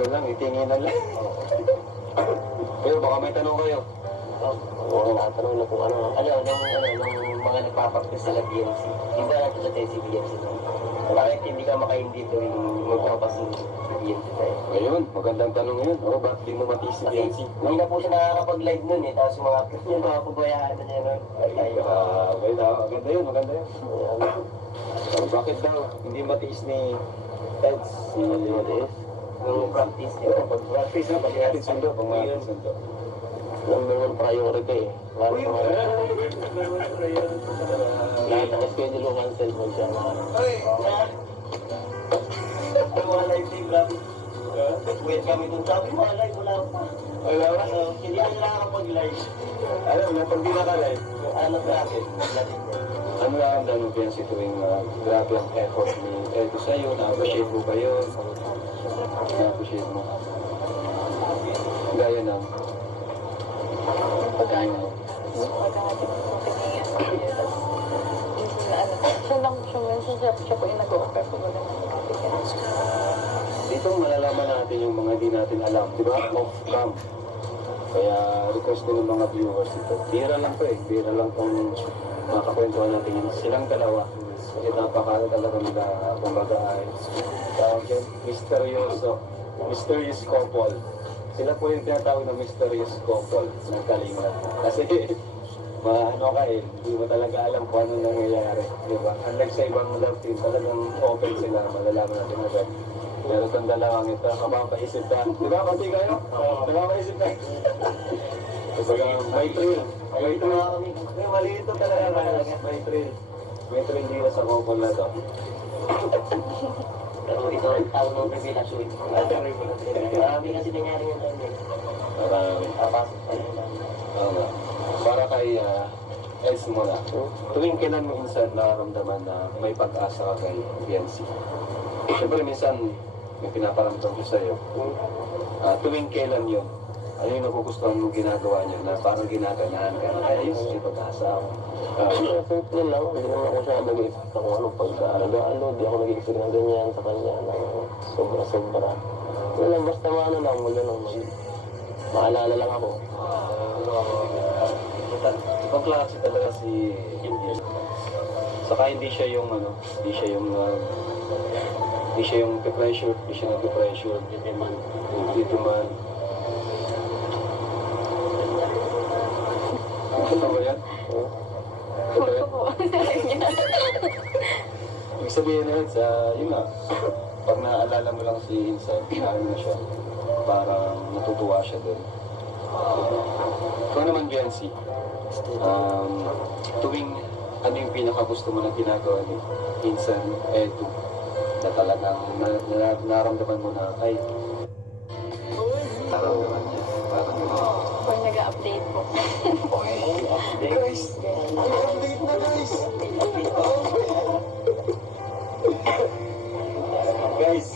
ano lang, itinginan lang. Pero baka may tanong kayo. Oo, nakatanong na kung nung mga nagpapaktis sa BMC. Di ba natin natin si BMC? Bakit hindi ka makaindi tuwing magpapasin sa BMC tayo? Ngayon, magandang tanong yun. O, bakit di mo matiis si BMC? Hindi na po siya nakakapag-live nun eh. Tapos yung mga pabayaan na niya nun. Okay, maganda yun, maganda yun. Bakit daw hindi matiis ni Eds? Hindi matiis? Nung practice niya. Pag-practice na, pag natin sundo, pag natin sundo. Number 1 priority eh. Lahat ng schedule ko cancel mo siya na. Mga live team lang. Wait kami dun. Sabi mo, live wala pa. Wala ba? Hindi na nakakapag-live. Alam mo na, pag di naka-live, Ano traffic? ano lang ang dami Biansi tuwing grabe ang effort ni Edo sa'yo, na-appreciate mo ba yun? Na-appreciate mo. Gaya ng Pag-ano, pag-ahatid ko tingin siya lang siya po yung nag-o-offer po wala ng ticket. dito malalaman natin yung mga di natin alam, di ba? Off-cam. Kaya request ko ng mga viewers ito. Bira lang to eh. Bira lang tong makakwentuhan natin yun. Silang dalawa. Kasi napakala talaga nila kumbaga ay tawag yun, mysterious couple. Sila po yung tinatawag na mysterious couple ng Kalinga. Kasi ano ka eh, hindi mo talaga alam kung ano nangyayari. Di ba? Unlike sa ibang love team, talagang open sila. Malalaman natin agad. Pero itong dalawang ito, mapapaisip ka. Di ba? Pati kayo? Mapapaisip ka. Kumbaga, may thrill. May thrill. Malito talaga. May thrill. May thrill dito sa couple na to. Pero ito ang tawag ng revelasyon. Marami kasi nangyari yung time eh. Marami. Papasok pa yun lang. Oo nga. Para kay Els mo na. Tuwing kailan mo minsan nakaramdaman na may pag-asa ka kay BNC? Siyempre minsan may pinaparamdam ko sa'yo. Tuwing kailan yun? Ano yung nagugustuhan mo ginagawa niya na parang ginaganahan ka na ayos, may pag-asa ako. Simple lang, hindi naman ako siya nag-iisip kung anong pagka-alo-alo, di ako nag-iisip ng ganyan sa kanya ng sobra-sobra. Wala, basta maano lang, mula nung maalala lang ako. Ibang klase talaga si saka hindi siya yung hindi siya yung depression, hindi siya nag-depression, dito man. Ano ba yan? Ito po. Ibig sabihin na yun nga, pag naaalala mo lang si Insan, ano na siya, parang natutuwa siya doon. Ikaw naman, Biancy, tuwing ano yung pinakagusto mo na ginagawa ni Insan, Edu, na talagang naramdaman mo na, ay, naramdaman niya, parang Or nag-update po. guys, i-update na guys! Guys,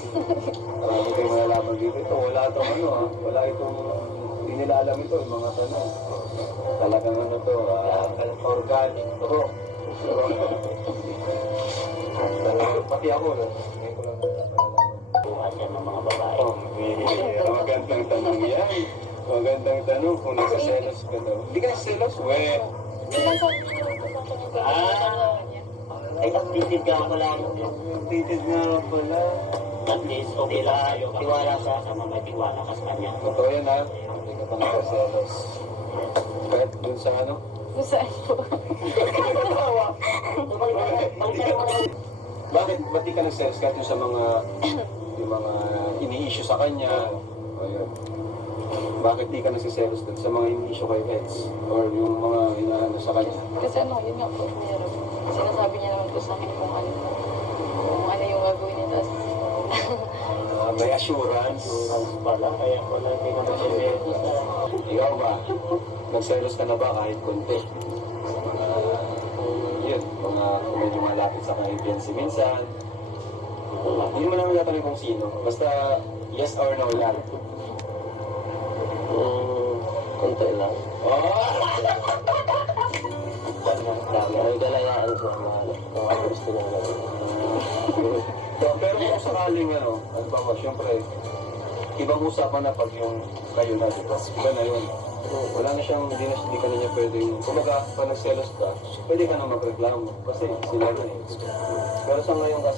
marami kayong malalaman dito. Ito, wala itong wala itong, hindi nila alam ito, yung mga tanong. Talagang organic to. Pati ako, ngayon ko lang Bukas yan ng mga babae. magandang tanong yan. Magandang tanong kung nagsaselos ka daw. Hindi ka nagsaselos? Sinasabi niyo po sa kanya niya. Ay, updated ka ako lang. Updated nga pala. At least, okay lang sa'yo. Tiwala sa may tiwala ka sa kanya. Totoo yan ha. Hindi ka pa nagsaselos. Kahit dun sa ano? Kung saan po. Bakit? Ba't di ka nagselos kahit dun sa mga yung mga ini-issue sa kanya? Ayun. Bakit di ka nagsiselos dun sa mga ini-issue kay Eds? Or yung mga inaano sa kanya? Kasi yun nga po, meron. Sinasabi niya naman po sa akin kung ano yung gagawin niya. Tapos, May assurance. Wala, kaya wala, hindi ka nagsiselos. Ikaw ba? Nagselos ka na ba kahit konti? Sa mga, yun, mga kung medyo malapit sa kaibigan si minsan. Hindi mo naman natanong kung sino. Basta yes or no lang. Konti lang. May galayaan sa mga kung gusto niya gawin. So, pero kung sakaling ano ba, siyempre, ibang usapan na pag yung kayo na, di ba? Iba na yun. Wala na siyang, hindi ka na niya pwedeng, kumbaga, pag nagselos ka, pwede ka na magreklamo kasi sila na eh. Pero sa ngayon kasi,